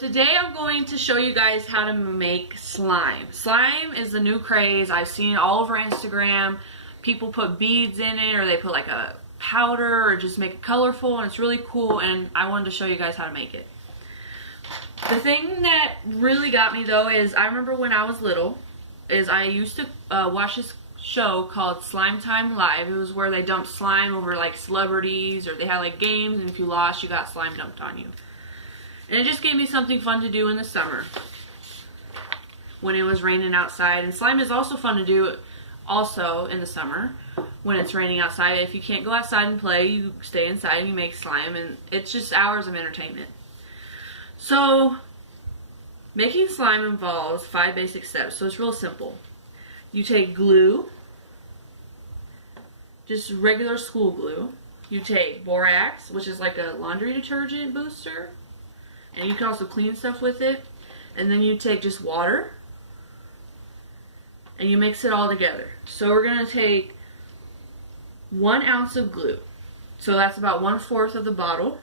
Today I'm going to show you guys how to make slime. Slime is the new craze. I've seen it all over Instagram. People put beads in it, or they put like a powder, or just make it colorful, and it's really cool, and I wanted to show you guys how to make it. The thing that really got me though is I remember when I was little, I used to watch this show called Slime Time Live. It was where they dumped slime over like celebrities, or they had like games, and if you lost you got slime dumped on you. And it just gave me something fun to do in the summer when it was raining outside. And slime is also fun to do also in the summer when it's raining outside. If you can't go outside and play, you stay inside and you make slime, and it's just hours of entertainment. So making slime involves 5 basic steps, so it's real simple. You take glue, just regular school glue. You take borax, which is like a laundry detergent booster, and you can also clean stuff with it. And then you take just water and you mix it all together. So we're going to take 1 ounce of glue. So that's about 1/4 of the bottle.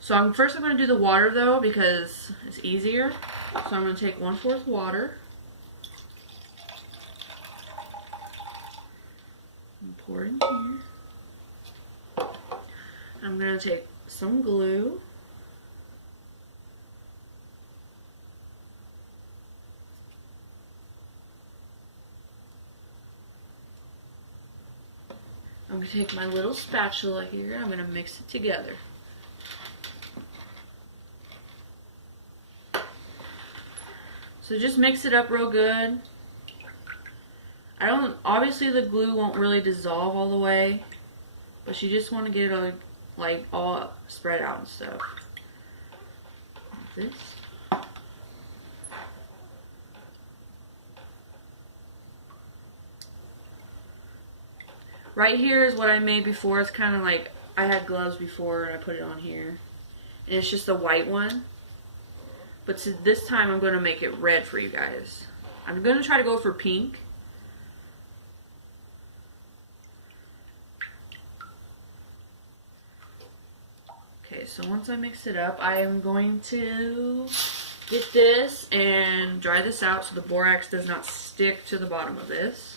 So first I'm going to do the water though, because it's easier. So I'm going to take 1/4 water and pour it in here. I'm going to take some glue. I'm going to take my little spatula here and I'm going to mix it together. So just mix it up real good. Obviously the glue won't really dissolve all the way, but you just want to get it all spread out and stuff. Like this. Right here is what I made before. It's kind of like, I had gloves before and I put it on here. And it's just a white one. But this time I'm going to make it red for you guys. I'm going to try to go for pink. Okay, so once I mix it up, I am going to get this and dry this out so the borax does not stick to the bottom of this.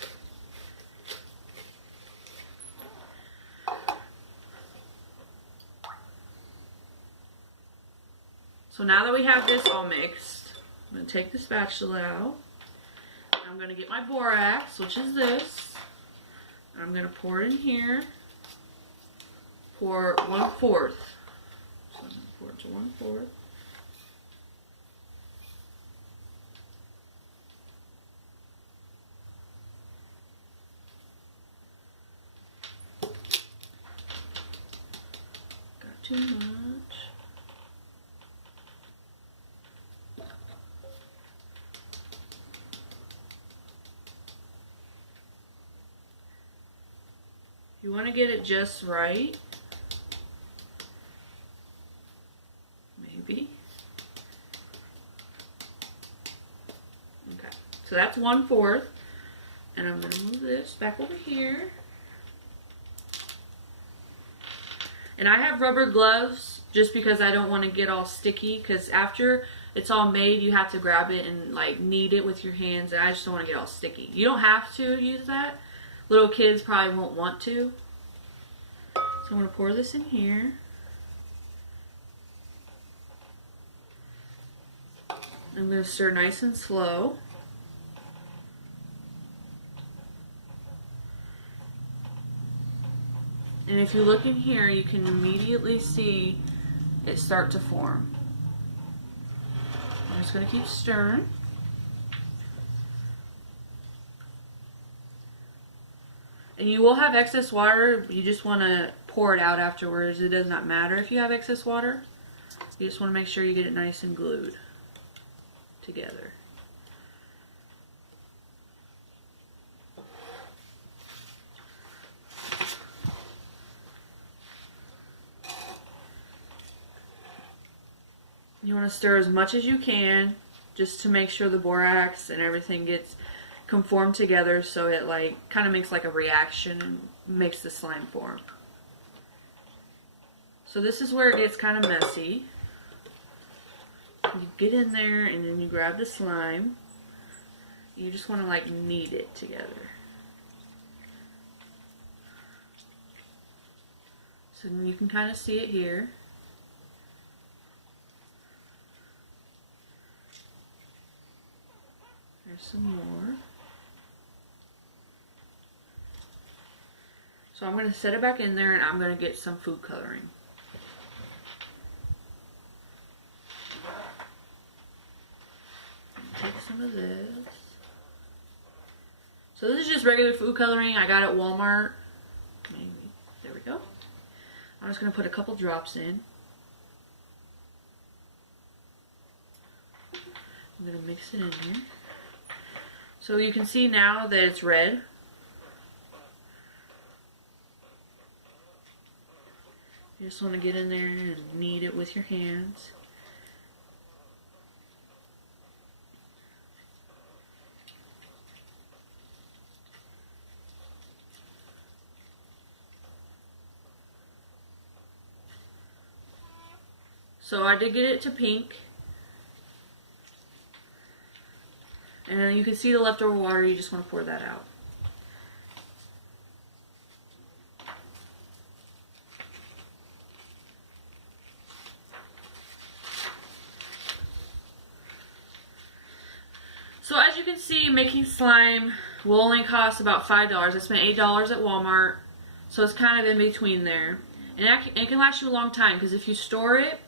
So now that we have this all mixed, I'm going to take the spatula out. I'm going to get my borax, which is this. And I'm going to pour it in here. Pour 1/4. So I'm going to pour it to 1/4. Got too much. You want to get it just right. Maybe. Okay, so that's 1/4. And I'm going to move this back over here. And I have rubber gloves just because I don't want to get all sticky, because after it's all made you have to grab it and like knead it with your hands, and I just don't want to get all sticky. You don't have to use that. Little kids probably won't want to. So I'm going to pour this in here. I'm going to stir nice and slow. And if you look in here, you can immediately see it start to form. I'm just going to keep stirring. And you will have excess water, but you just want to pour it out afterwards. It does not matter if you have excess water. You just want to make sure you get it nice and glued together. You want to stir as much as you can, just to make sure the borax and everything gets conform together, so it like kind of makes like a reaction and makes the slime form. So this is where it gets kind of messy. You get in there and then you grab the slime. You just want to like knead it together. So you can kind of see it here. There's some more. So I'm going to set it back in there and I'm going to get some food coloring. Take some of this. So this is just regular food coloring I got at Walmart. Maybe. There we go. I'm just going to put a couple drops in. I'm going to mix it in here. So you can see now that it's red. You just want to get in there and knead it with your hands. So I did get it to pink. And then you can see the leftover water, you just want to pour that out. So as you can see, making slime will only cost about $5. I spent $8 at Walmart, so it's kind of in between there. And it can last you a long time, because if you store it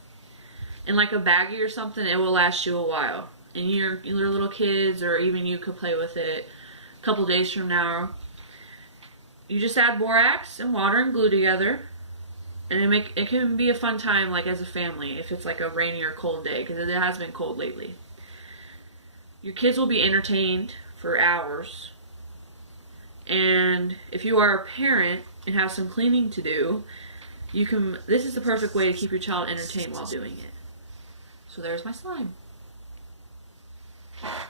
in like a baggie or something, it will last you a while. And your little kids, or even you, could play with it a couple days from now. You just add borax and water and glue together, and it can be a fun time, like as a family, if it's like a rainy or cold day, because it has been cold lately. Your kids will be entertained for hours, and if you are a parent and have some cleaning to do, this is the perfect way to keep your child entertained while doing it. So there's my slime.